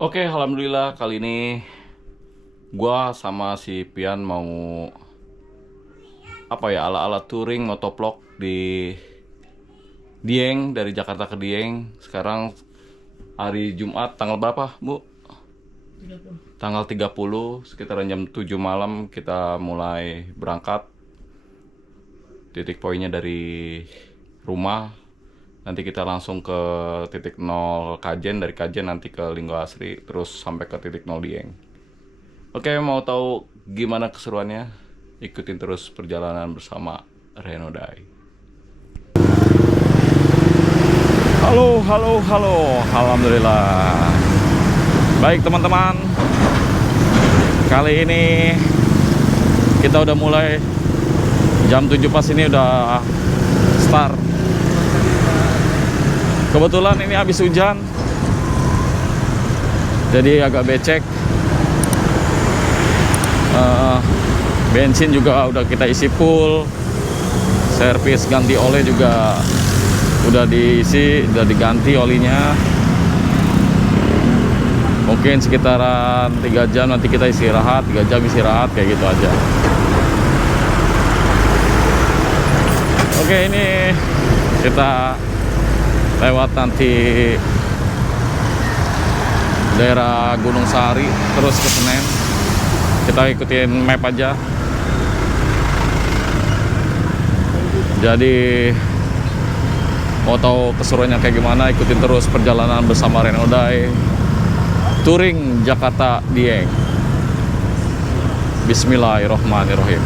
Oke, alhamdulillah kali ini gua sama si Pian mau ala-ala touring motovlog di Dieng, dari Jakarta ke Dieng. Sekarang hari Jumat tanggal berapa, Bu? Tanggal 30, sekitaran jam 7 malam kita mulai berangkat. Titik poinnya dari rumah. Nanti kita langsung ke titik 0 Kajen, dari Kajen nanti ke Linggo Asri, terus sampai ke titik 0 Dieng. Oke, mau tahu gimana keseruannya? Ikutin terus perjalanan bersama Renodai. Halo, halo, halo. Alhamdulillah. Baik teman-teman, kali ini kita udah mulai jam 7 pas ini udah start. Kebetulan ini habis hujan, jadi agak becek. Bensin juga udah kita isi full, servis ganti oli juga udah diisi, udah diganti olinya. Mungkin sekitaran 3 jam nanti kita istirahat, 3 jam istirahat, kayak gitu aja. Oke, ini kita lewat nanti daerah Gunung Sahari terus ke Senen. Kita ikutin map aja. Jadi mau tahu keseruannya kayak gimana, ikutin terus perjalanan bersama Renodai touring Jakarta Dieng. Bismillahirrohmanirrohim.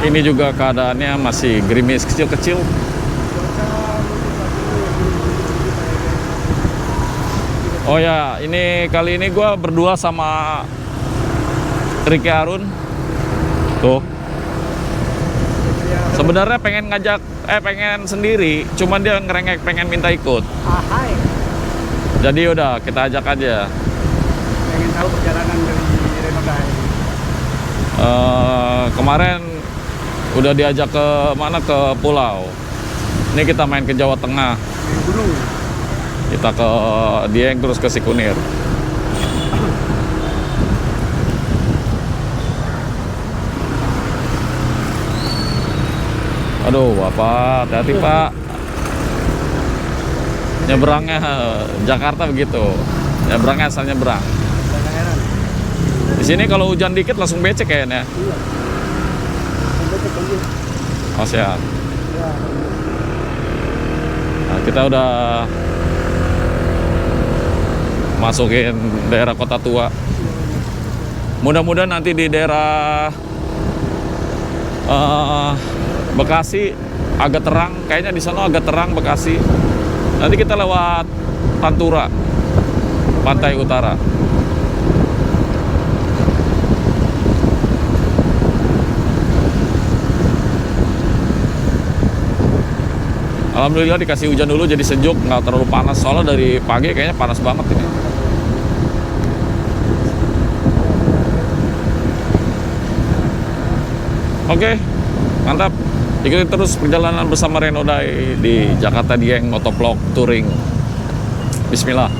Ini juga keadaannya masih gerimis kecil-kecil. Oh ya, ini kali ini gue berdua sama Ricky Harun. Tuh. Sebenarnya pengen sendiri, cuman dia ngerengek pengen minta ikut. Hai. Jadi udah kita ajak aja. Pengen tahu perjalanan dari Renodai. Kemarin udah diajak ke mana, ke pulau. Ini kita main ke Jawa Tengah. Di gunung. Kita ke Dieng terus ke Sikunir. Aduh, Bapak, hati-hati, Pak. Nyebrangnya Jakarta begitu. Nyebrangnya asal nyebrang. Jangan heran. Di sini kalau hujan dikit langsung becek kayaknya. Iya. Sampai ke Bali. Oh, siap. Ya. Nah, kita udah masukin daerah Kota Tua. Mudah-mudahan nanti di daerah Bekasi agak terang. Kayaknya di sana agak terang Bekasi. Nanti kita lewat Pantura, pantai utara. Alhamdulillah dikasih hujan dulu jadi sejuk, nggak terlalu panas. Soalnya dari pagi kayaknya panas banget ini. Oke, mantap. Ikutin terus perjalanan bersama Renodai di Jakarta Dieng Motovlog Touring. Bismillah.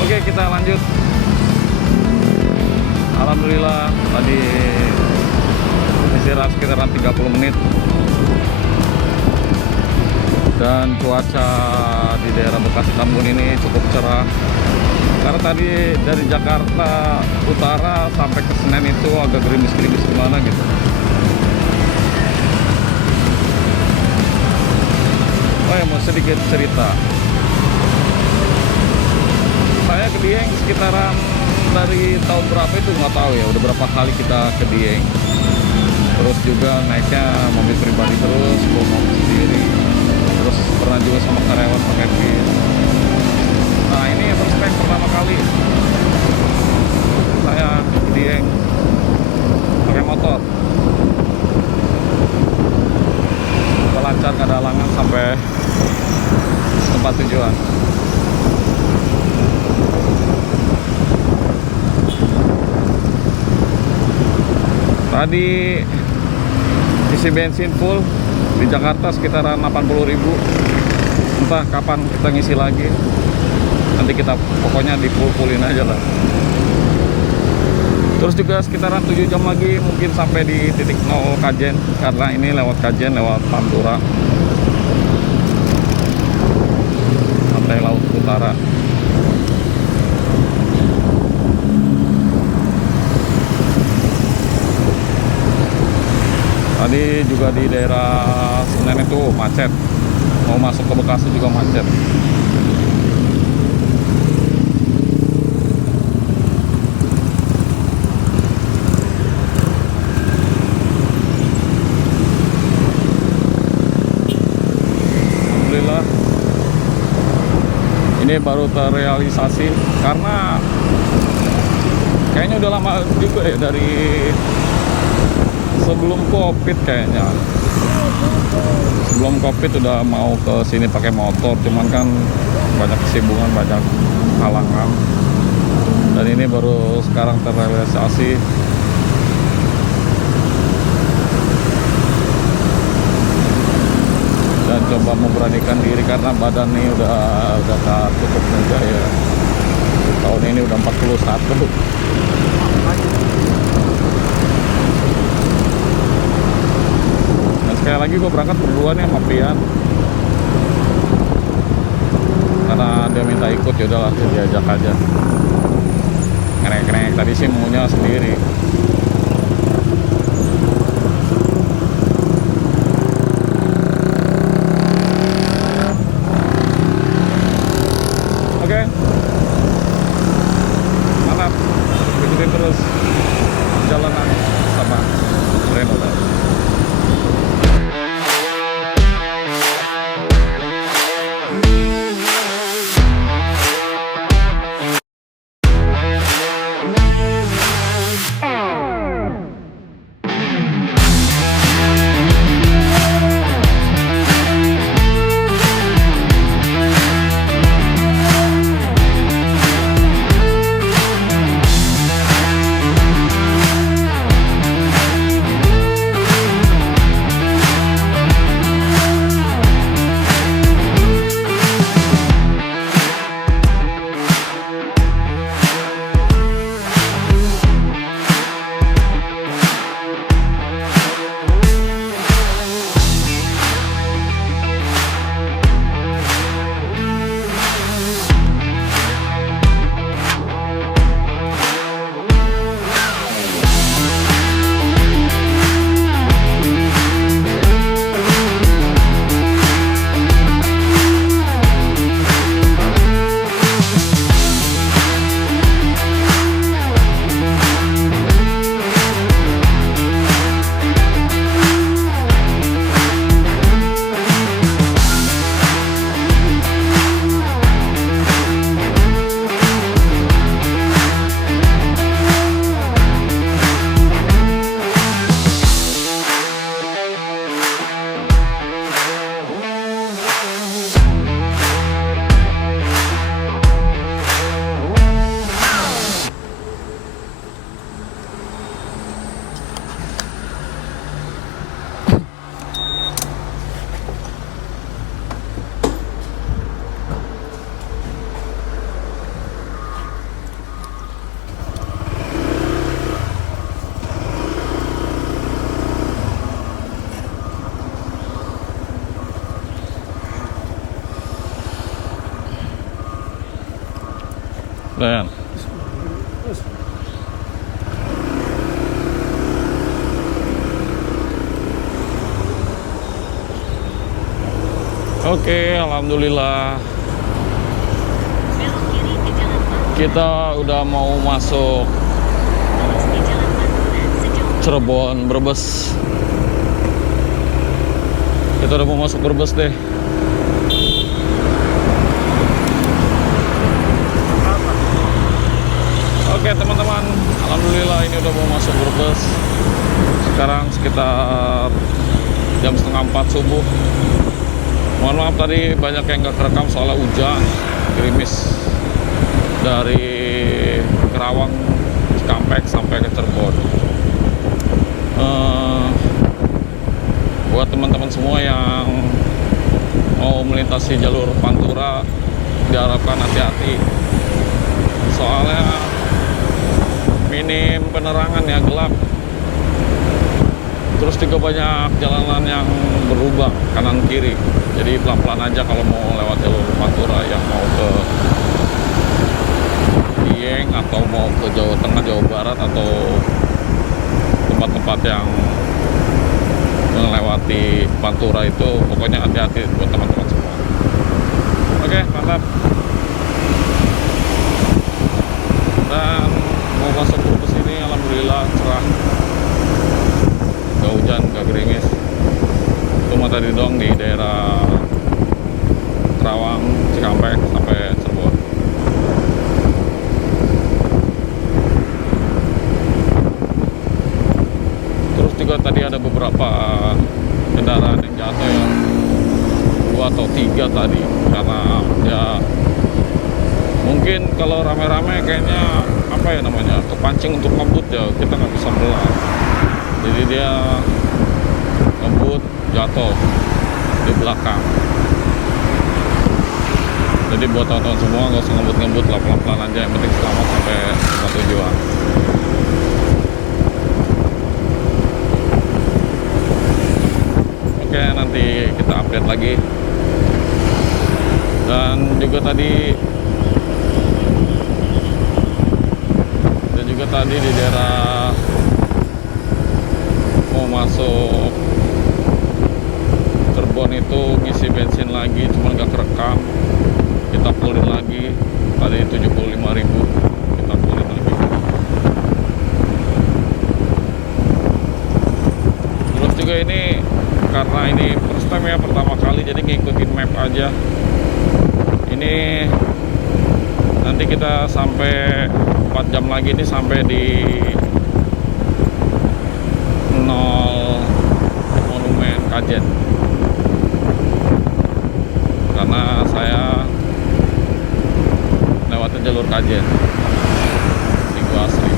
Oke, kita lanjut. Alhamdulillah tadi istirahat sekitaran 30 menit. Dan cuaca di daerah Bekasi Tambun ini cukup cerah. Karena tadi dari Jakarta Utara sampai ke Senen itu agak gerimis-gerimis gimana gitu. Oh ya, mau sedikit cerita. Saya ke Dieng sekitaran dari tahun berapa itu nggak tahu ya. Udah berapa kali kita ke Dieng. Terus juga naiknya mobil pribadi terus, bawa mobil sendiri. Terus pernah juga sama karyawan pakai bis. Nah, ini first time pertama kali saya ke Dieng pakai motor. Lancar, nggak ada halangan sampai tempat tujuan. Tadi isi bensin full di Jakarta sekitaran 80.000. Entah kapan kita ngisi lagi. Nanti kita pokoknya di full-fullin aja lah. Terus juga sekitaran 7 jam lagi mungkin sampai di titik 0 Kajen, karena ini lewat Kajen, lewat Pantura, pantai laut utara. Tadi juga di daerah Senen itu macet, mau masuk ke Bekasi juga macet. Alhamdulillah ini baru terrealisasi, karena kayaknya udah lama juga ya, dari sebelum COVID kayaknya. Sebelum COVID udah mau ke sini pakai motor, cuman kan banyak kesibukan, banyak halangan. Dan ini baru sekarang terrealisasi. Dan coba memberanikan diri karena badan ini udah tak cukup juga ya. Tahun ini udah 41. Sekali lagi gue berangkat berdua nih sama Pian, karena dia minta ikut, ya udahlah diajak aja. Ngerek-ngerek tadi sih maunya sendiri. Oke, mantap, ikutin terus jalanan sama Renoda. Dan oke, alhamdulillah kita udah mau masuk Cirebon, Brebes. Kita udah mau masuk Brebes deh. Oke teman-teman, alhamdulillah ini udah mau masuk Brebes. Sekarang sekitar jam 3:30 subuh. Mohon maaf tadi banyak yang nggak kerekam soalnya hujan, gerimis dari Kerawang, Cikampek sampai ke Cirebon. Buat teman-teman semua yang mau melintasi jalur Pantura, diharapkan hati-hati. Soalnya minim penerangan ya, gelap. Terus juga banyak jalanan yang berubah kanan kiri. Jadi pelan-pelan aja kalau mau lewat jalur Pantura yang mau ke Dieng atau mau ke Jawa Tengah, Jawa Barat atau tempat-tempat yang melewati Pantura itu, pokoknya hati-hati buat teman-teman semua. Oke, mantap. Dan mau masuk ke sini, alhamdulillah cerah, gak hujan, gak gerimis. Cuma tadi doang di daerah Kerawang, Cikampek sampai Cirebon. Terus juga tadi ada beberapa kendaraan yang jatuh ya, 2 atau 3 tadi, karena ya mungkin kalau rame-rame kayaknya apa ya namanya, kepancing untuk ngebut ya, kita nggak bisa belah. Jadi dia ngebut jatuh di belakang. Jadi buat teman-teman semua nggak usah ngebut-ngebut lah, pelan-pelan aja, yang penting selamat sampai ke tujuan. Oke, nanti kita update lagi. Dan juga tadi di daerah mau masuk Cirebon itu ngisi bensin lagi, cuman gak kerekam. Kita fullin lagi, tadi 75.000, kita fullin lagi. Terus juga ini karena ini first time ya, pertama kali, jadi ngikutin map aja. Ini nanti kita sampai 4 jam lagi nih, sampai di 0 Monumen Kajen. Karena saya lewatin jalur Kajen di Gua Asri.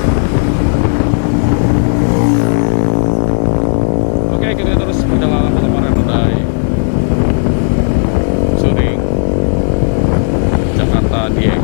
Oke, kita terus perjalanan bersama Renodai Suring, Jakarta, Dieng.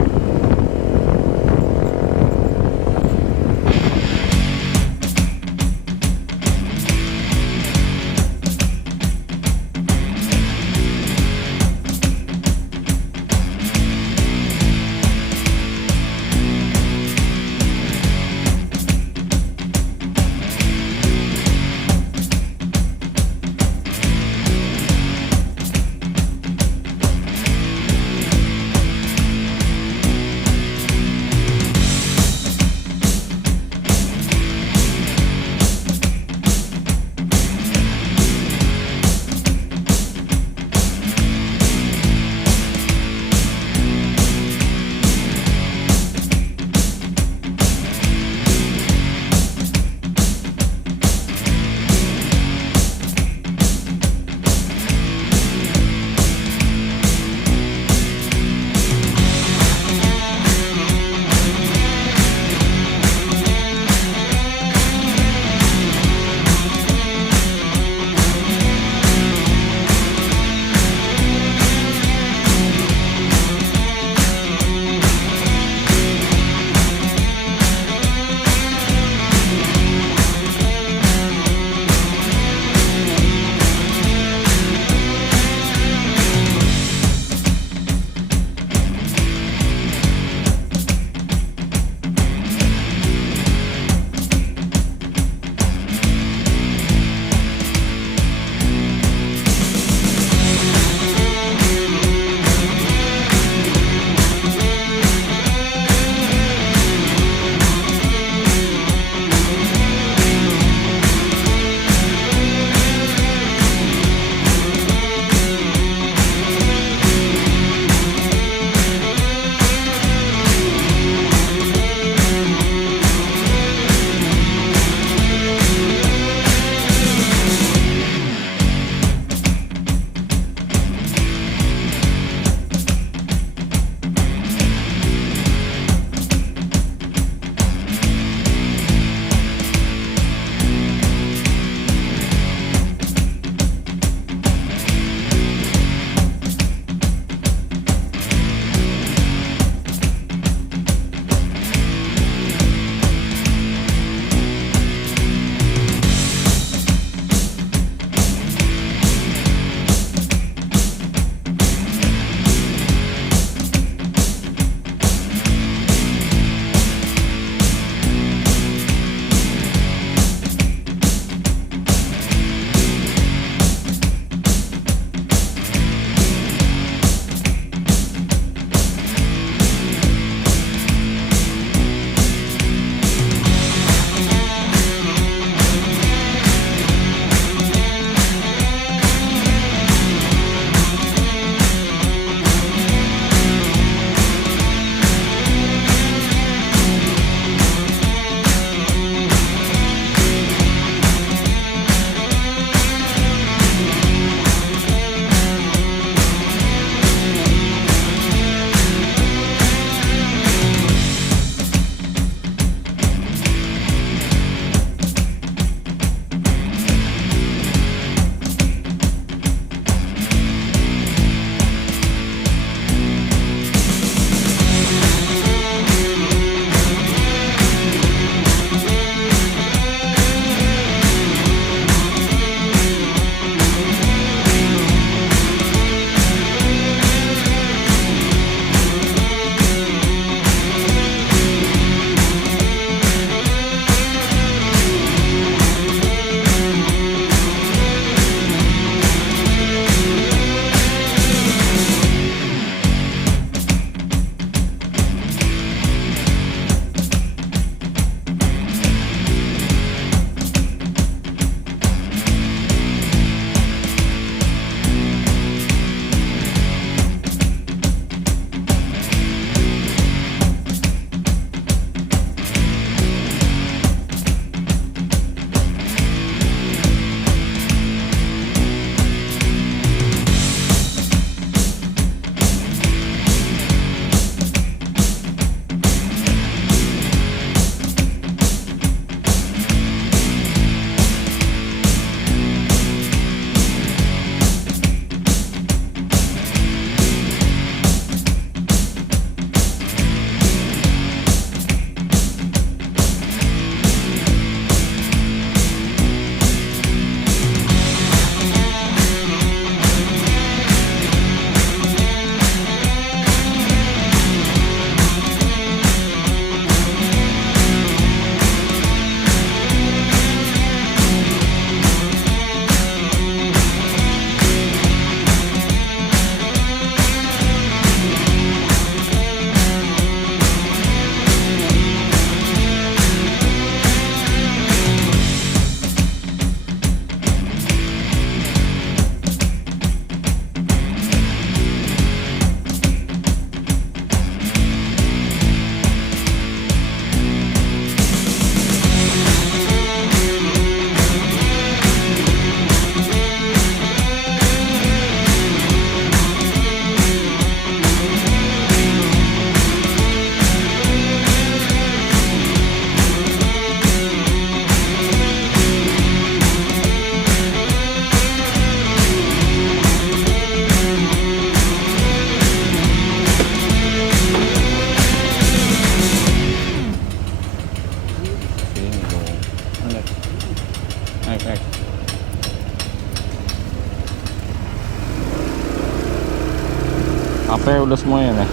AP udah semuanya nih.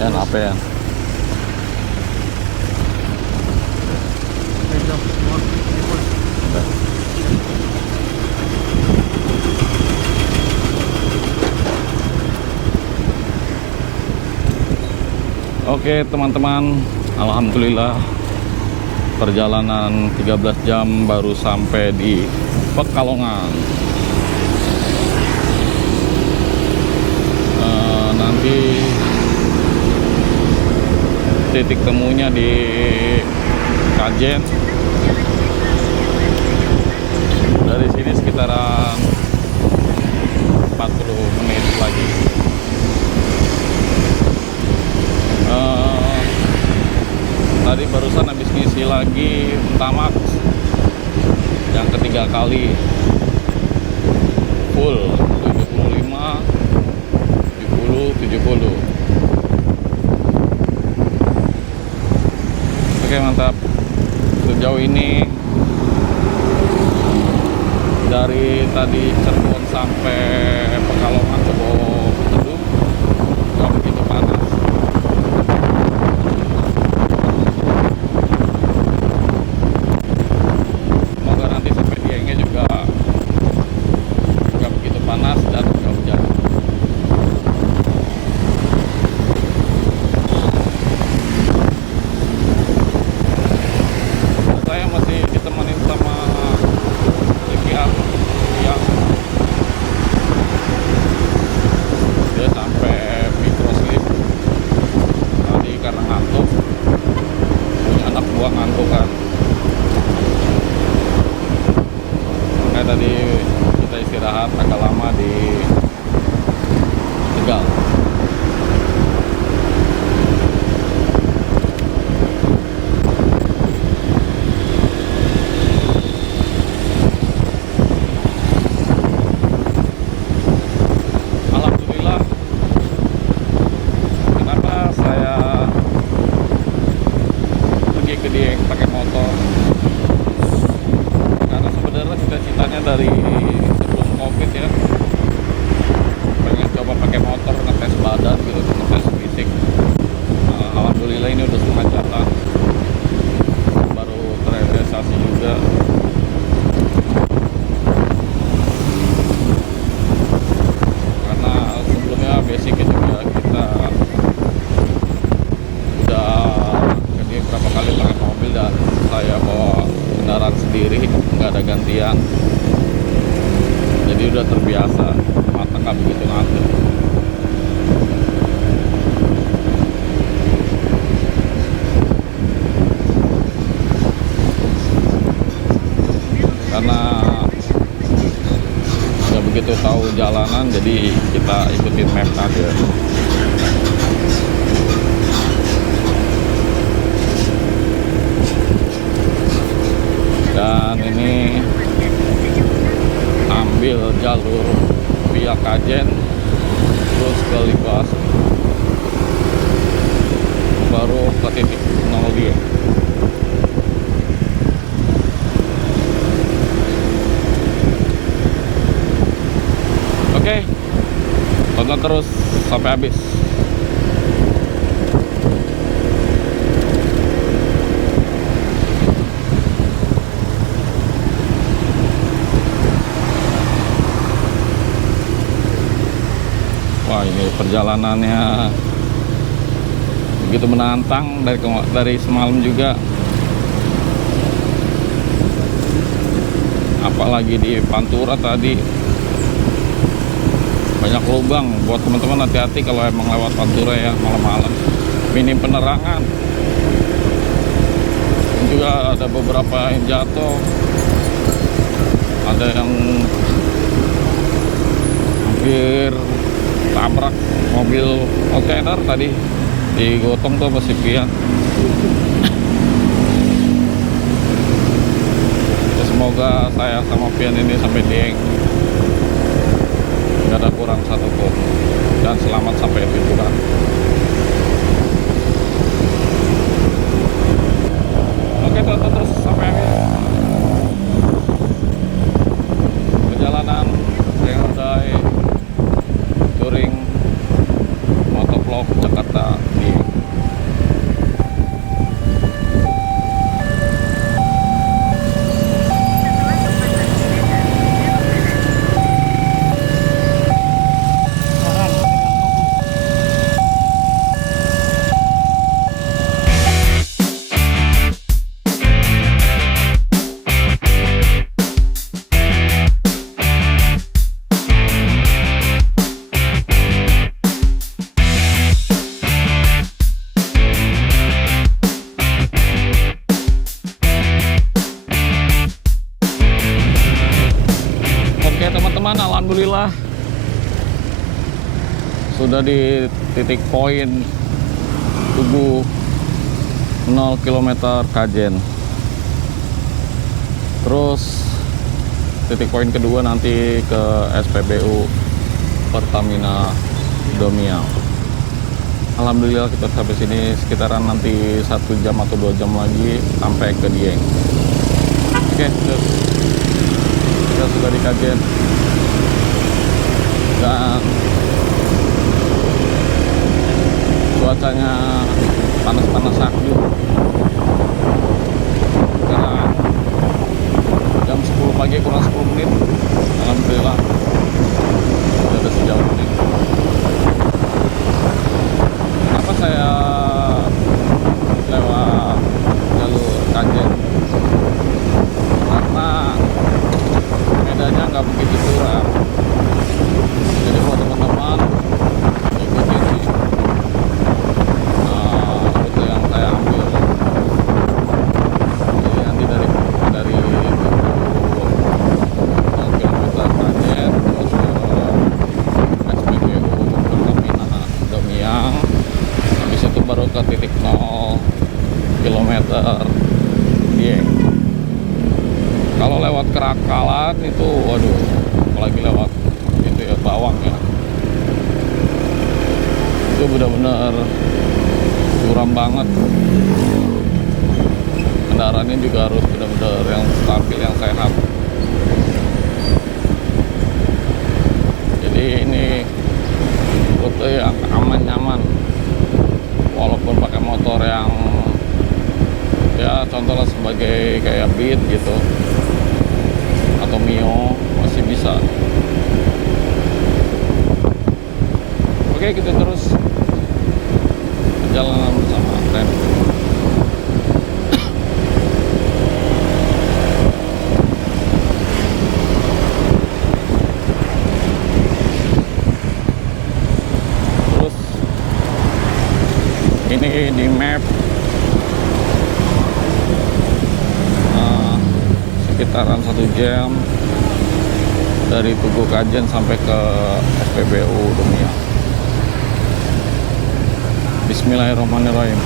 Yan AP ya. Udah. Oke teman-teman, alhamdulillah perjalanan 13 jam baru sampai di Pekalongan. Nanti titik temunya di Kajen. Dari sini sekitaran 40 menit lagi. Tadi barusan habis ngisi lagi Tamax yang ketiga kali full 75 70 70. Oke mantap. Sejauh ini dari tadi Cirebon sampai Pekalongan ke bawah Teduh nggak begitu panas. Semoga nanti sampai Diengnya juga nggak begitu panas dan nggak hujan. Saya masih ditemenin sama Ikian yang dia sampai microslip tadi karena ngantuk, punya anak buah ngantuk kan. Makanya tadi kita istirahat agak lama di Tegal. Alhamdulillah. Kenapa saya pergi ke Dieng pakai motor? Karena sebenarnya cita-citanya dari sebelum COVID ya, pengen coba pakai motor ngetes badan gitu, ngetes fisik. Alhamdulillah ini udah setengah jalan, baru terrealisasi juga. Karena sebelumnya basicnya juga kita udah jadi berapa kali pakai mobil dan saya bawa kendaraan sendiri, nggak ada gantian, jadi udah terbiasa, mata nggak begitu ngatur. Karena nggak begitu tahu jalanan, jadi kita ikutin map aja. Dan ini ambil jalur via Kajen terus ke Libas, baru ke titik 0 dia. Oke, tonton terus sampai habis. Wah, ini perjalanannya begitu menantang dari semalam juga. Apalagi di Pantura tadi banyak lubang. Buat teman-teman hati-hati kalau emang lewat Pantura ya malam-malam, minim penerangan. Dan juga ada beberapa yang jatuh, ada yang hampir tabrak mobil kontainer tadi digotong tuh sama si Pian. Ya, semoga saya sama Pian ini sampai Dieng nggak ada kurang satupun dan selamat sampai tujuan. Oke, tonton terus sampai akhir perjalanan Hyundai sudah di titik poin Tugu 0 km Kajen. Terus titik poin kedua nanti ke SPBU Pertamina Domiang. Alhamdulillah kita sampai sini sekitaran nanti 1 jam atau 2 jam lagi sampai ke Dieng. Oke, kita sudah di Kajen dan cuacanya panas-panas sakit. Sekarang jam 10 pagi kurang 10 menit. Alhamdulillah sudah ada sejauh ini. Kenapa saya lewat jalur Kajen? Karena medannya nggak begitu curam. Jadi buat teman-teman ikuti rute yang saya ambil. Jadi nanti dari kilometer Kajen terus ke SPBU Pertamina Domiang. Habis itu baru ke titik 0 km Dieng. Kalau lewat Kerakalan itu, waduh, apalagi lewat itu ya Bawang ya, itu benar-benar curam banget. Kendaraannya juga harus benar-benar yang stabil, yang sehat. Jadi ini rute yang aman nyaman, walaupun pakai motor yang ya contohnya sebagai kayak Beat gitu atau Mio masih bisa. Oke, kita terus perjalanan bersama tren. Terus ini di map sekitaran 1 jam dari Tugu Kajen sampai ke SPBU Domiang. Bismillahirrahmanirrahim.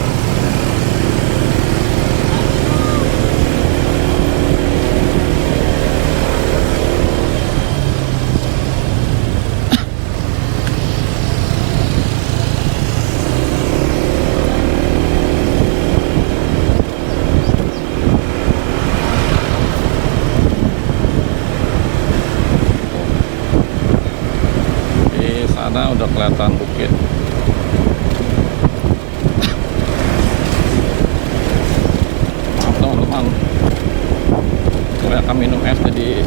Di sana udah kelihatan bukit. Teman-teman, akan minum es jadi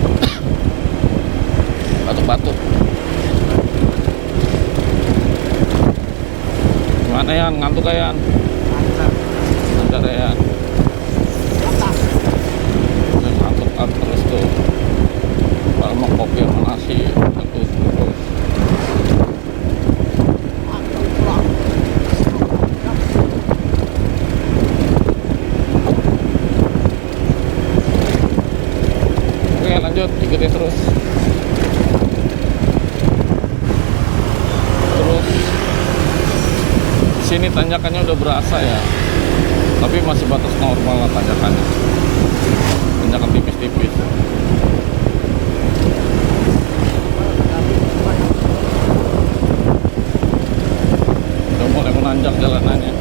batuk-batuk. Gimana ya, ngantuk ya? Antar ya. Ngantuk terus tuh. Kalau mau kopi sama nasi terus. Lanjut, ikutin terus. Sini tanjakannya udah berasa ya, tapi masih batas normal lah tanjakannya. Tanjakan tipis-tipis. Udah mulai menanjak jalanannya.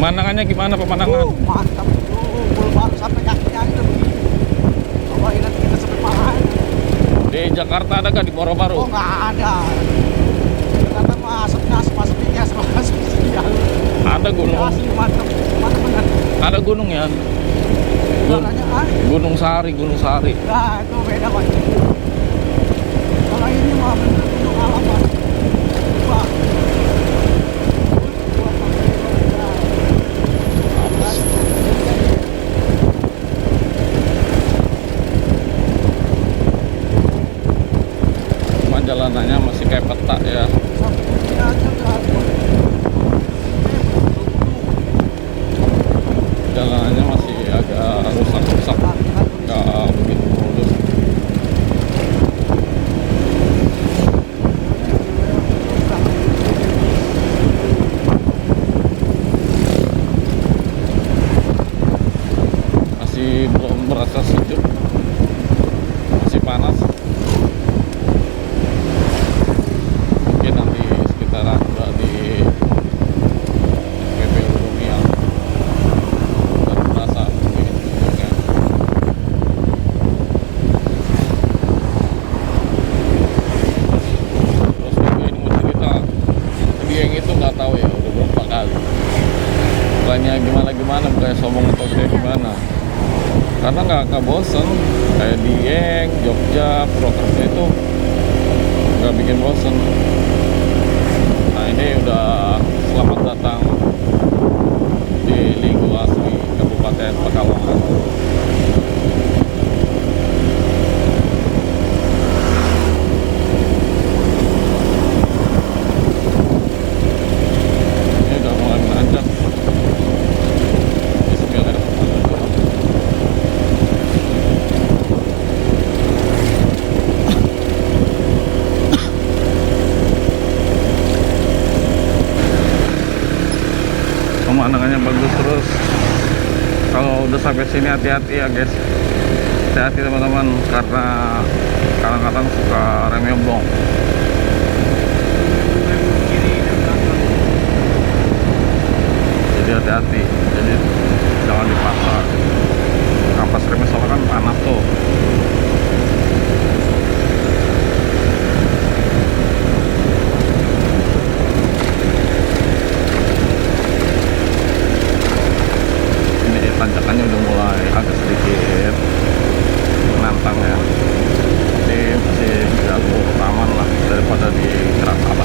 Pemandangannya gimana pemandangan? Mantap tuh, baru sampai kakinya itu begini. Coba nanti kita sampai Palahan. Di Jakarta ada gak di Borobaru? Oh nggak ada. Jakarta masuknya asap-asapnya asap-asap. Ada gunung. Asli mantap, mantap benar. Ada gunung ya. Jalannya Gunung Sari, Gunung Sari. nah itu beda Pak. Kalau ini mah bener gunung alam Pak. Wah. Cuma jalanannya masih kayak peta ya. Sampingnya aja udah Jalanannya masih agak rusak-rusak, nggak begitu mulus. Masih belum merasa sejuk, masih panas. Mungkin nanti sekitaran udah di PPU Rumiang baru berasa mungkin sejuknya. Terus juga ini mau cerita, Dieng itu nggak tahu ya udah berapa kali. Bukannya gimana-gimana, bukannya sombong atau kayak gimana. Karena nggak bosen, kayak Dieng, Jogja, Purwokerto itu nggak bikin bosen. Nah ini udah selamat datang di Linggo Asri, Kabupaten Pekalongan. Ini udah mulai menanjak. Bismillahirrahmanirrahim. Pemandangannya bagus terus. Kalau udah sampai sini hati-hati ya guys, hati-hati teman-teman, karena kadang-kadang suka rem nyoblong. Jadi hati-hati, jadi jangan dipaksa. Kampas remnya soalnya kan panas tuh. Tanjakannya udah mulai agak sedikit menantang ya, tapi masih jauh aman lah daripada di Krakatau.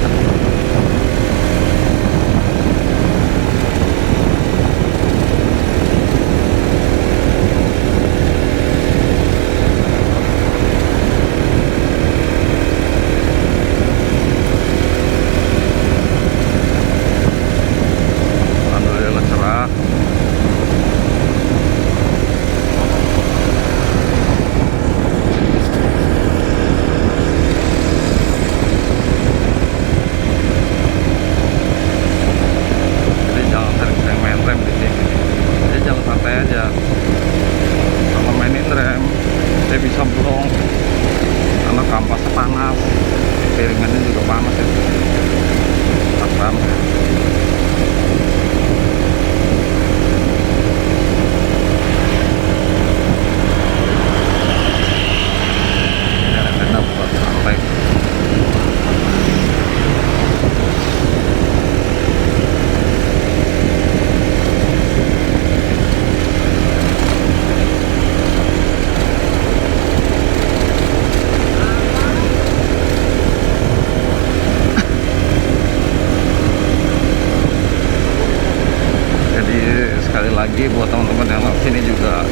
Alhamdulillah cerah. Aja kalau mainin rem saya bisa blong karena kampasnya panas, piringannya juga panas ya, pasang. Ya enak buat santai. Sekali lagi buat teman-teman yang lewat sini juga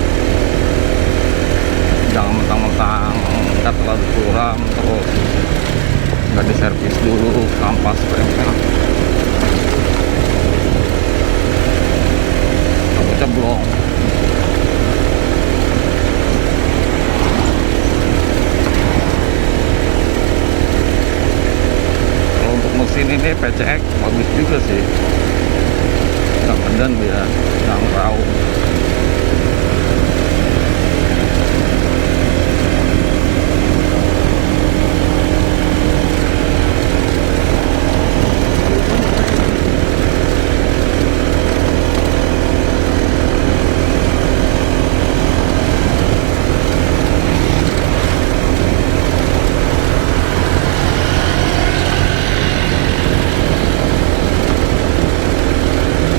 jangan mentang-mentang nggak terlalu curam terus nggak diservis dulu kampas remnya, aku ceblong. Kalau untuk mesin ini PCX bagus juga sih, nggak kedan dia, nggak raung.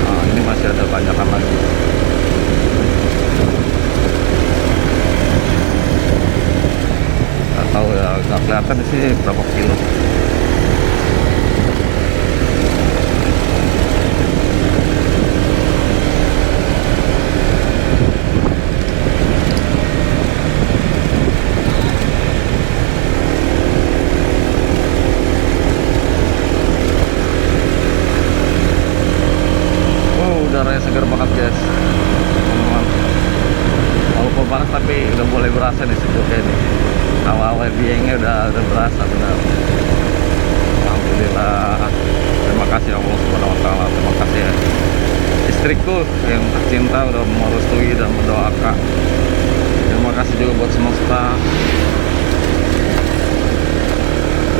Nah, ini masih ada banyakan lagi. nggak kelihatan di sini berapa kilo. Udaranya segar banget guys, teman-teman. Walaupun panas tapi udah mulai berasa nih sejuknya nih. Awal-awal diengnya udah berasa benar. Alhamdulillah. Terima kasih Allah Subhanahu Wa Taala. Terima kasih ya istriku yang tercinta udah merestui dan mendoakan. Terima kasih juga buat semesta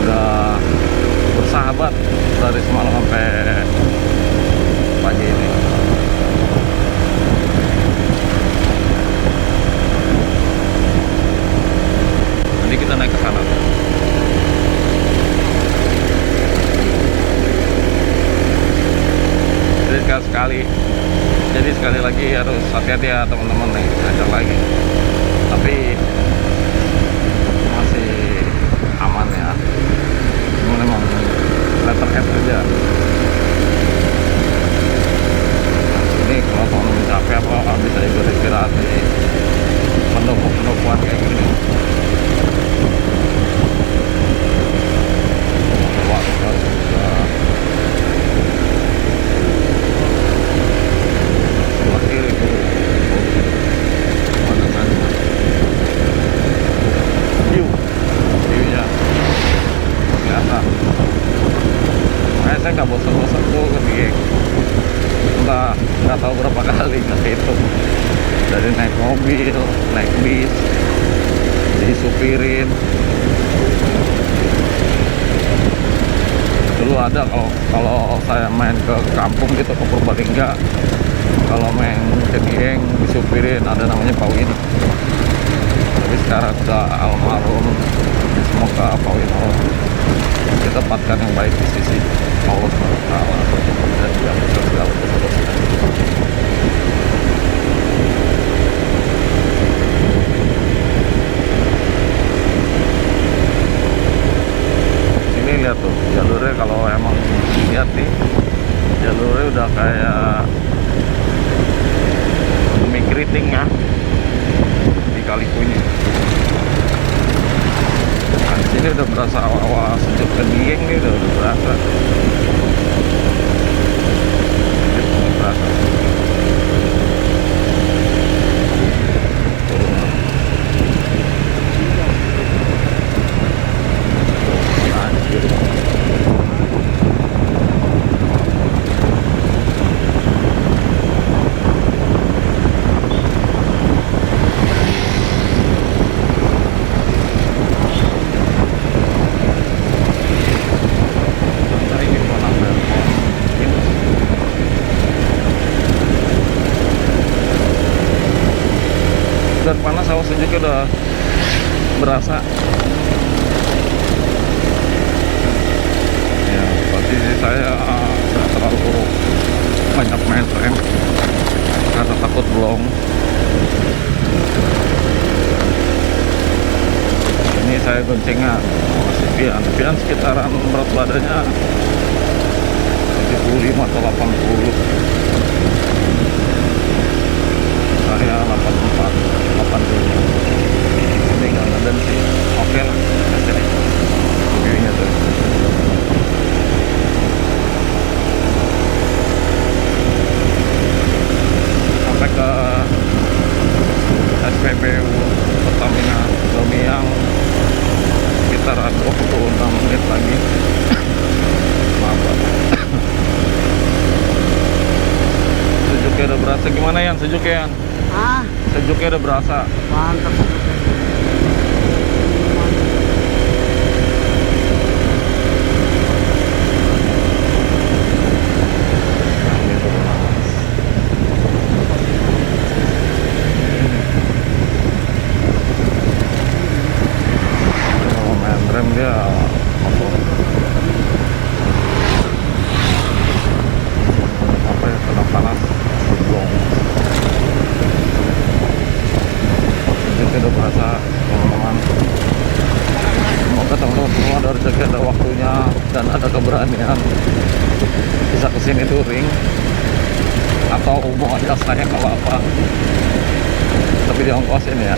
udah bersahabat dari semalam sampai pagi ini. Nanti kita naik ke sana. Jadi sekali lagi harus hati-hati ya teman-teman nih, belajar lagi. Tapi masih aman ya. Cuma memang letterhead aja. Ini kalau mau capek apa bisa istirahat di pendopo-pendopoan kayak gini. Saya nggak bosan-bosan tuh ke Dieng, nggak tahu berapa kali nggak hitung, dari naik mobil, naik bis, disupirin. Dulu ada kalau saya main ke kampung gitu ke Purbalingga, kalau main ke Dieng disupirin ada namanya Pak Win. Tapi sekarang udah almarhum, semoga Pak Win ditempatkan yang baik di sisi Allah SWT dan juga segala dosa-dosa. Sini lihat tuh jalurnya, kalau emang lihat nih jalurnya udah kayak mie keriting ya di Kalikunya. Nah, di sini udah berasa awal-awal sejuk ke Dieng nih, udah berasa. Udah panas, hawa sejuknya udah berasa. Ya, posisi saya sudah terlalu banyak main rem karena takut blong. Ini saya goncengan masih Pian sekitaran berat badannya 75 atau 80. Saya 84, 85. Ini nggak ngeden sih, oke lah. Viewnya tuh. Sampai ke SPBU Pertamina Domiang sekitar 26 menit lagi. Maaf Pak. Sejuknya udah berasa. Gimana Yan sejuknya Yan? Sejuknya udah berasa. Mantap. Kalau main rem dia apa ya, kena panas blong. Sejuknya udah berasa teman-teman. Semoga teman-teman semua ada rezeki, ada waktunya, dan ada keberanian bisa kesini touring, atau mau ajak saya nggak apa-apa, tapi diongkosin ya.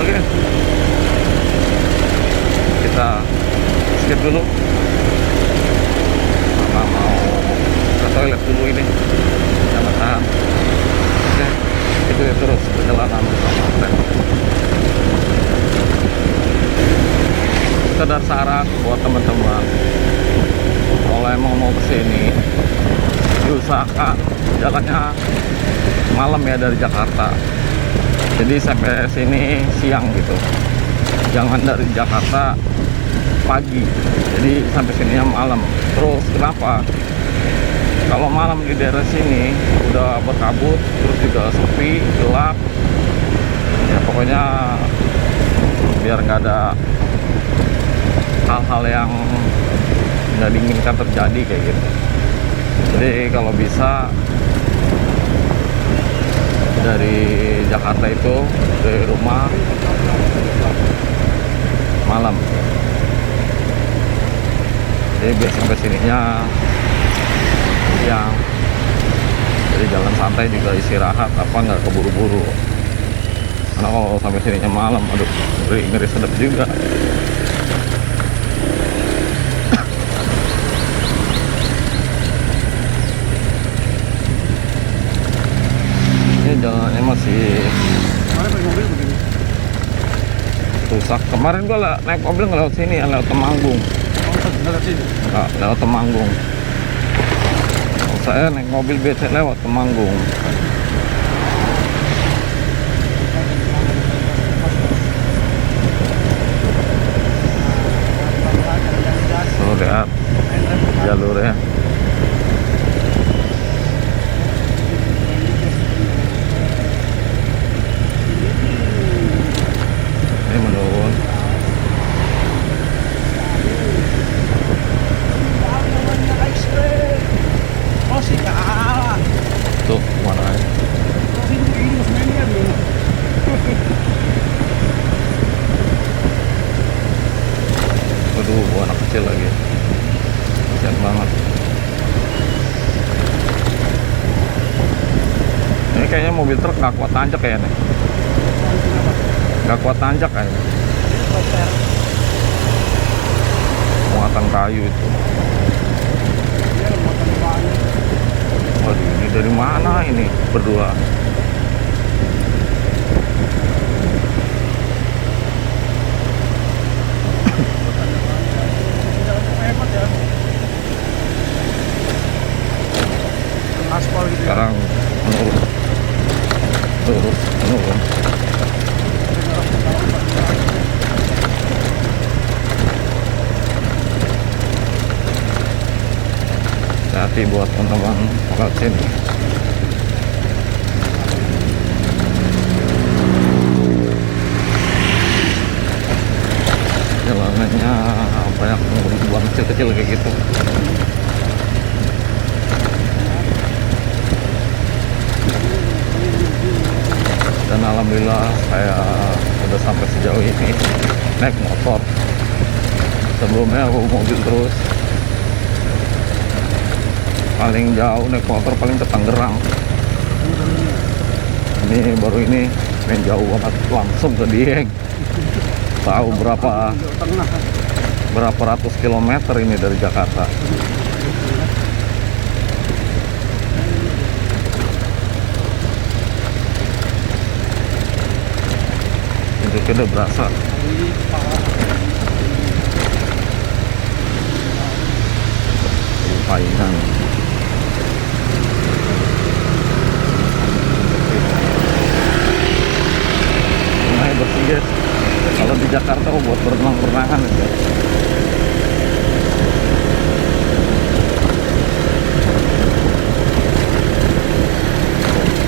Oke, kita skip dulu karena mau ke toilet dulu ini, jangan tahan. Oke, itu ya terus perjalanan bersama saya. Sekedar saran buat teman-teman, kalau emang mau kesini diusahakan jalannya malam ya dari Jakarta, jadi sampai sini siang gitu, jangan dari Jakarta pagi, jadi sampai sininya malam. Terus kenapa? Kalau malam di daerah sini udah berkabut, terus juga sepi, gelap ya, pokoknya biar nggak ada hal-hal yang nggak diinginkan terjadi kayak gitu. Jadi kalau bisa dari Jakarta itu dari rumah malam, jadi biar sampai sininya siang, jadi jalan santai juga, istirahat apa nggak keburu-buru. Karena kalau sampai sininya malam, aduh ngeri sedap juga. Jalannya masih rusak. Kemarin gua naik mobil nggak lewat sini, lewat Temanggung. Nggak lewat Temanggung. Saya naik mobil BC lewat Temanggung. Tuh lihat jalurnya. Tuh mana aja. Aduh, anak kecil lagi, kasian banget. Ini kayaknya mobil truk nggak kuat tanjak kayaknya, nggak kuat tanjak kayaknya, muatan kayu itu. Waduh, ini dari mana ini berdua? Aspal gitu. Sekarang menurun, menurun. Hati buat teman-teman lewat sini. Jalanannya banyak buang kecil-kecil kayak gitu. Dan alhamdulillah saya udah sampai sejauh ini naik motor. Sebelumnya aku mobil terus. Paling jauh naik motor paling ke Tangerang. Ini baru ini main jauh banget, langsung ke Dieng. Tahu berapa ratus kilometer ini dari Jakarta. Itu udah berasa. Painan. Lumayan bersih guys. Kalau di Jakarta buat berenang-berenangan itu.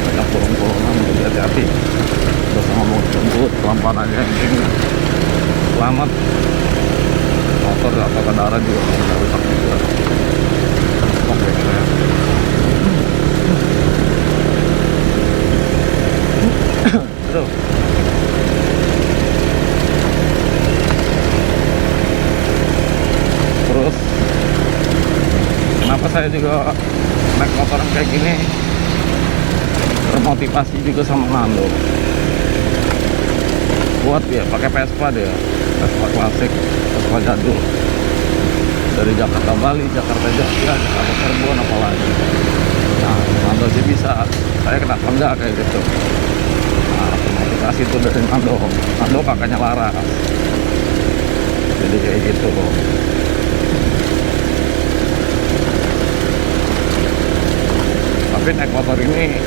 Banyak kurung-kurungan, jadi hati-hati. Terus ngomong jemput, pelan-pelan aja anjing. Selamat. Motor atau kendaraan juga nggak rusak juga. Oke, saya. Kenapa saya juga naik motor kayak gini, termotivasi juga sama Nando. Kuat ya, pakai Vespa dia, Vespa klasik, Vespa jadul. Dari Jakarta Bali, Jakarta Jogja, Jakarta Cirebon, apalagi. Nah, Nando sih bisa, saya kenapa enggak kayak gitu. Nah, termotivasi itu dari Nando. Nando kakaknya Laras. Jadi kayak gitu. Tapi naik motor ini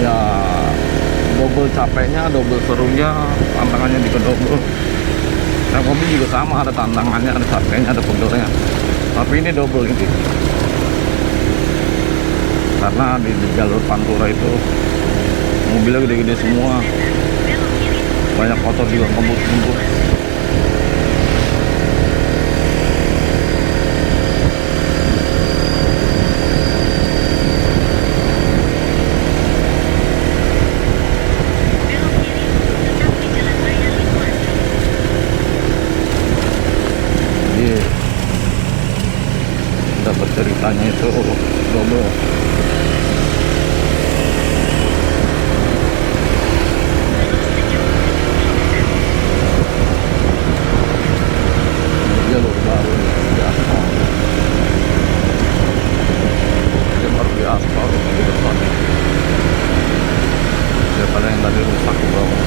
ya double capeknya, double serunya, tantangannya juga double. Naik mobil juga sama, ada tantangannya, ada capeknya, ada pegelnya. Tapi ini double ini. Karena di jalur Pantura itu mobilnya gede-gede semua. Banyak motor juga ngebut-ngebut. Dapat ceritanya itu double. Jalur baru di aspal. Dia baru di aspal di depannya. Daripada yang tadi rusak ke bawah.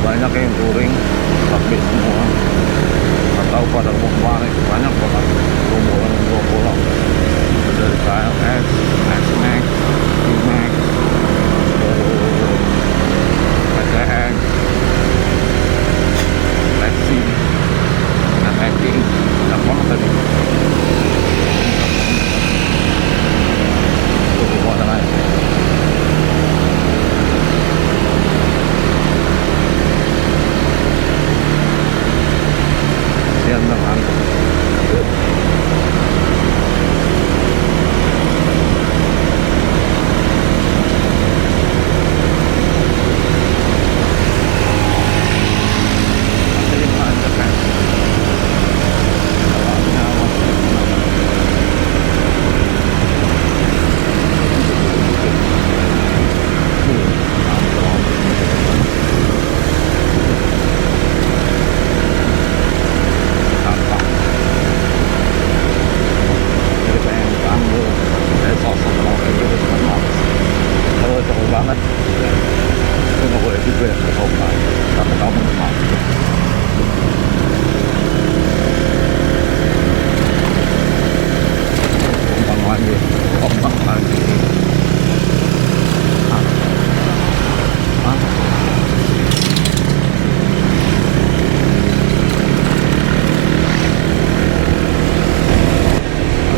Banyak yang touring tapi semua nggak tahu pada mau kemana. Itu banyak banget rombongan yang pulang dari KLX, X-Max, D-Max, PTX, Lexi, dan Eking. Banyak banget tadi. Itu semua dengan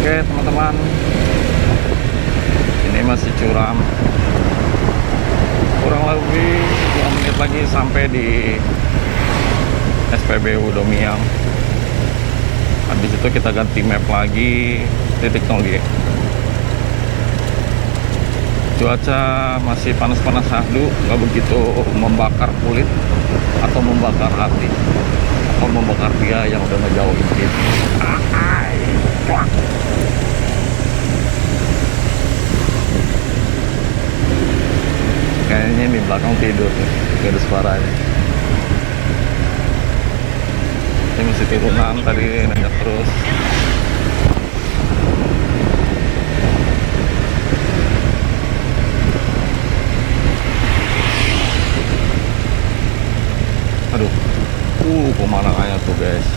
teman-teman, ini masih curam. Kurang lebih 2 menit lagi sampai di SPBU Domiang. Habis itu kita ganti map lagi titik 0G. Cuaca masih panas-panas syahdu, nggak begitu membakar kulit atau membakar hati atau membakar dia yang udah ngejauhin kita. Kayaknya di belakang tidur nih, gak ada suaranya. Ini masih turunan, tadi nanjak terus. Aduh, pemandangannya tuh guys.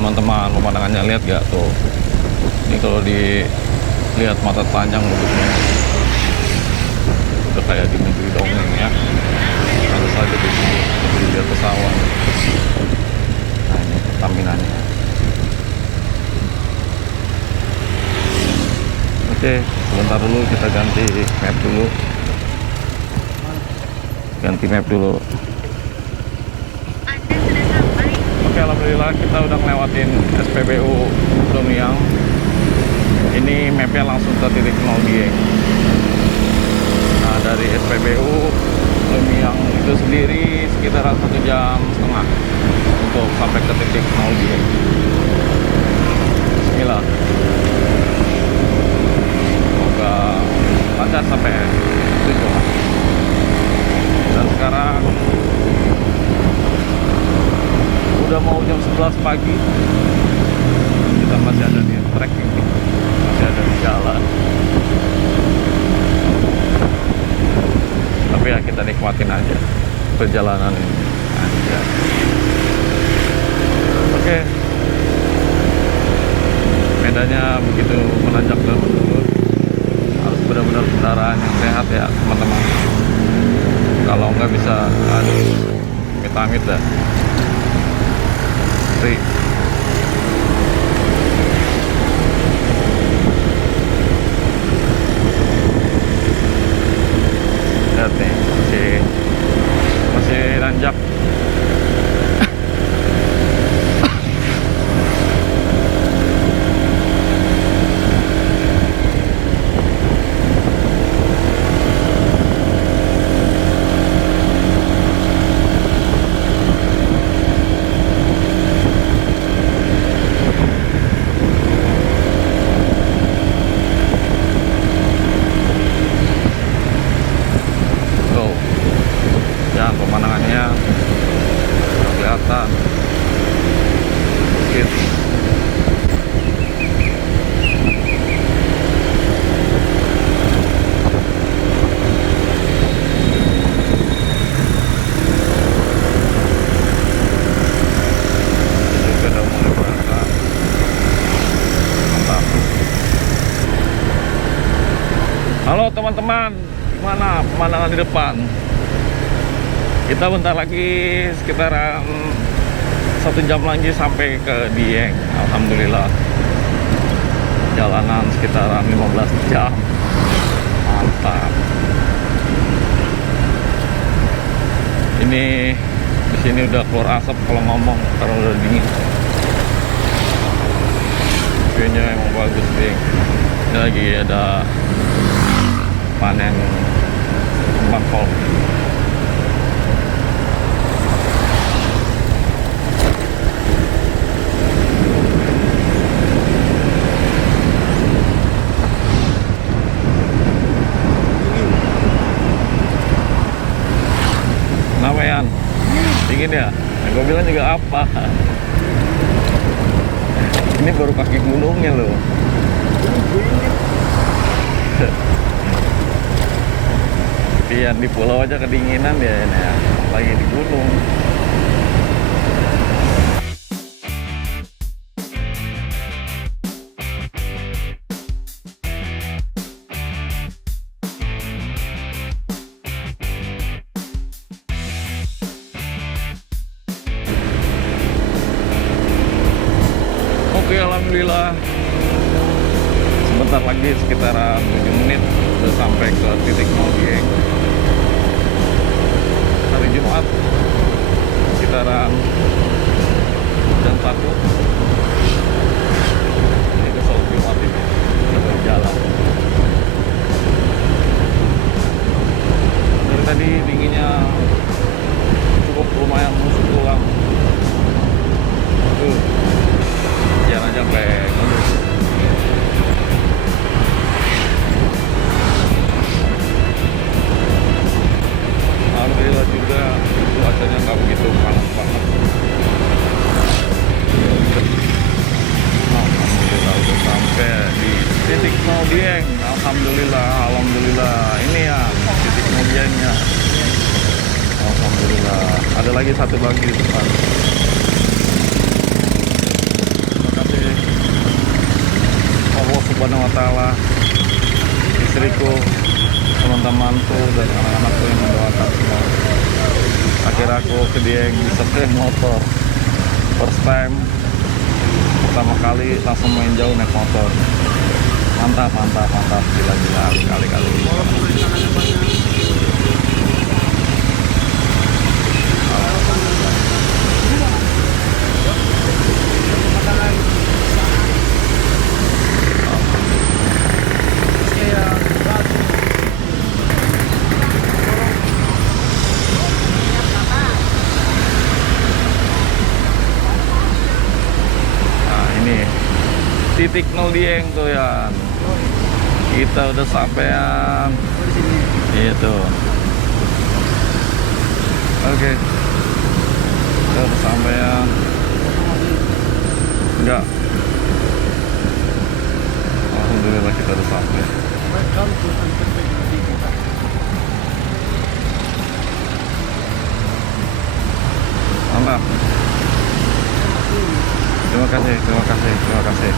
Teman-teman, pemandangannya lihat gak tuh? Ini kalau dilihat mata telanjang begini, udah kayak di negeri dongeng ya. Harus saja di sini lihat pesawat. Nah ini pertaminannya. Oke, sebentar dulu kita ganti map dulu. Ganti map dulu. Oke, alhamdulillah kita udah ngelewatin SPBU Domiang. Ini mapnya langsung ke titik 0 Dieng. Nah, dari SPBU yang itu sendiri sekitar 1,5 jam untuk sampai ke titik 0 Dieng. Bismillah. Semoga lancar sampai tujuan. Dan sekarang udah mau jam 11 pagi. Kita masih ada di trek ini, masih ada di jalan. Tapi ya kita nikmatin aja perjalanan ini aja. Oke. Medannya begitu menanjak dan menurun. Harus benar-benar kendaraan yang sehat ya teman-teman. Kalau nggak bisa, aduh, amit-amit dah. Lihat nih, masih nanjak. Pemandangannya kelihatan bukit. Juga udah mulai berasa mantap. Halo teman-teman, gimana pemandangan di depan? Kita bentar lagi sekitaran 1 jam lagi sampai ke Dieng. Alhamdulillah. Jalanan sekitaran 15 jam. Mantap. Ini di sini udah keluar asap kalau ngomong karena udah dingin. View-nya emang bagus, Ding. Ini lagi ada panen kembang kol. Namanya dingin ya? Yang gue bilang juga apa? Ini baru kaki gunungnya loh. Pian di pulau aja kedinginan ya, ini ya. Lagi di gunung. Oke, alhamdulillah sebentar lagi sekitaran 7 menit udah sampai ke titik 0 Dieng. Hari Jumat sekitaran jam 1. Ini ke sholat Jumat ini udah berjalan. Dari tadi dinginnya cukup lumayan menusuk tulang. Jalan aja sampai ngelus. Alhamdulillah juga cuacanya nggak begitu panas banget. Alhamdulillah udah sampai di titik 0 Dieng. Alhamdulillah ini ya titik 0 Diengnya. Alhamdulillah ada lagi satu lagi di depan. Allah Subhanahu wa Ta'ala, istriku, teman-temanku, dan anak-anakku yang mendoakan semua. Akhirnya aku ke Dieng bisa naik motor. First time, pertama kali langsung main jauh naik motor. Mantap, gila, kali-kali. titik nol Dieng tuh ya. Kita udah sampean. Di sini. Itu. Oke. Kita udah sampean. Enggak. Alhamdulillah kita udah sampai. Welcome to Antarctica. Mantap. Terima kasih.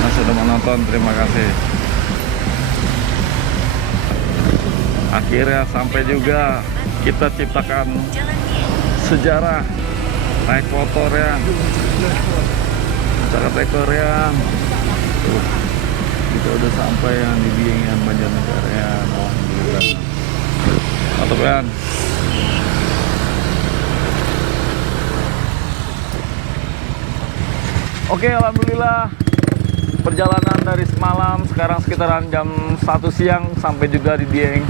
Yang sudah menonton, terima kasih. Akhirnya sampai juga. Kita ciptakan sejarah naik motor ya. Cara tekor ya. Tuh. Kita udah sampai yang di Dieng yang Banjarnegara ya. Alhamdulillah. Mantap kan? Oke, alhamdulillah perjalanan dari semalam sekarang sekitaran jam 1 siang sampai juga di Dieng.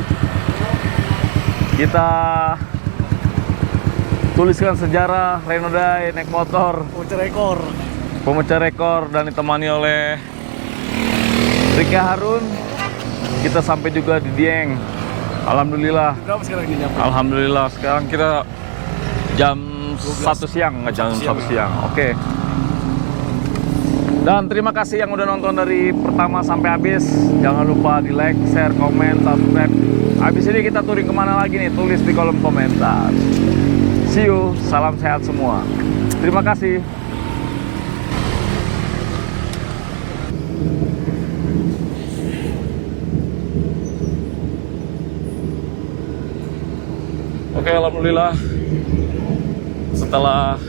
Kita tuliskan sejarah Renodai naik motor pemecah rekor dan ditemani oleh Rika Harun. Kita sampai juga di Dieng. Alhamdulillah. Berapa sekarang ini nyampe? Alhamdulillah sekarang kita jam 1 siang, nggak jam 1 siang. Oke. Dan terima kasih yang udah nonton dari pertama sampai habis. Jangan lupa di like, share, komen, subscribe. Habis ini kita touring kemana lagi nih? Tulis di kolom komentar. See you, salam sehat semua. Terima kasih. Oke, alhamdulillah. Setelah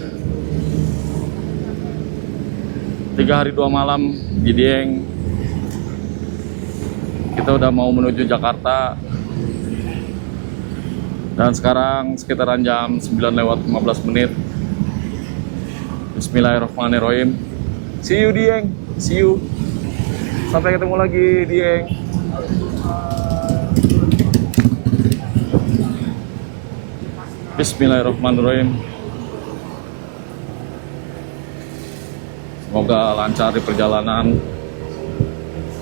3 hari 2 malam di Dieng, kita udah mau menuju Jakarta. Dan sekarang sekitaran jam 9:15. Bismillahirrahmanirrahim. See you Dieng, see you. Sampai ketemu lagi Dieng. Bismillahirrahmanirrahim. Semoga lancar di perjalanan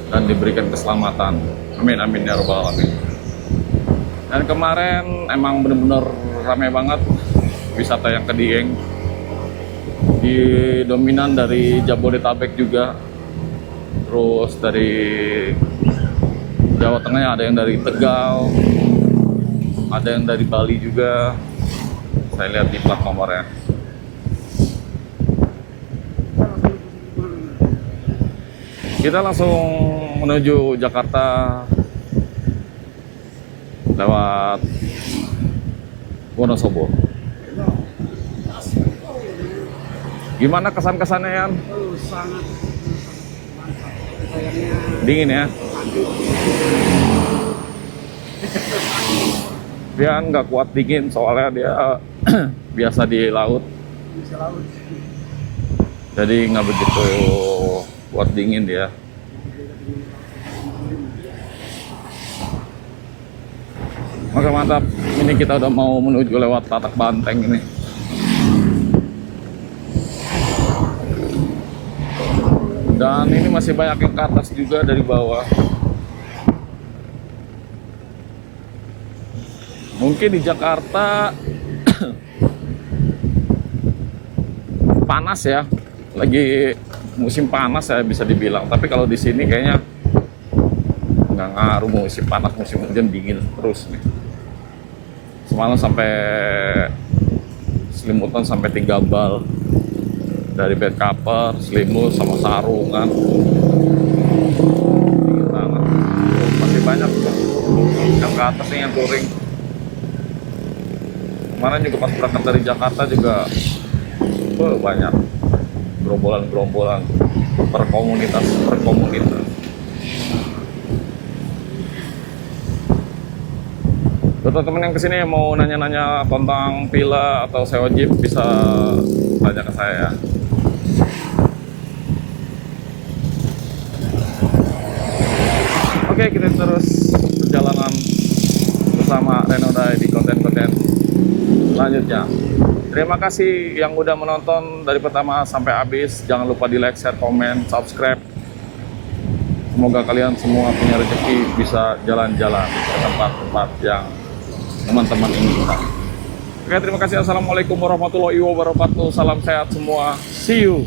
dan diberikan keselamatan. Amin amin ya rabbal alamin. Dan kemarin emang bener-bener ramai banget wisata yang ke Dieng. Dominan dari Jabodetabek juga. Terus dari Jawa Tengah ada yang dari Tegal, ada yang dari Bali juga. Saya lihat di plat nomornya. Kita langsung menuju Jakarta lewat Wonosobo. Gimana kesan-kesannya Yan? Sangat mantap. Dingin ya? Dia nggak kuat dingin soalnya dia biasa di laut. Jadi nggak begitu kuat dingin dia. Oke mantap. Ini kita udah mau menuju lewat Tatak Banteng ini. Dan ini masih banyak yang ke atas juga dari bawah. Mungkin di Jakarta panas ya, lagi musim panas ya bisa dibilang. Tapi kalau di sini kayaknya nggak ngaruh musim panas, musim hujan dingin terus nih. Semalam sampai selimutan sampai 3 bal dari bed cover, selimut sama sarungan. Dingin banget. Masih banyak tuh yang ke atas nih yang touring. Kemarin juga pas berangkat dari Jakarta juga banyak gerombolan-gerombolan per komunitas. Buat teman-teman yang kesini mau nanya-nanya tentang villa atau sewa jeep bisa tanya ke saya ya. Oke, kita terus perjalanan bersama Renodai di konten-konten selanjutnya. Terima kasih yang udah menonton dari pertama sampai habis. Jangan lupa di like, share, komen, subscribe. Semoga kalian semua punya rezeki, bisa jalan-jalan ke tempat-tempat yang teman-teman inginkan. Oke, terima kasih. Assalamualaikum warahmatullahi wabarakatuh. Salam sehat semua. See you.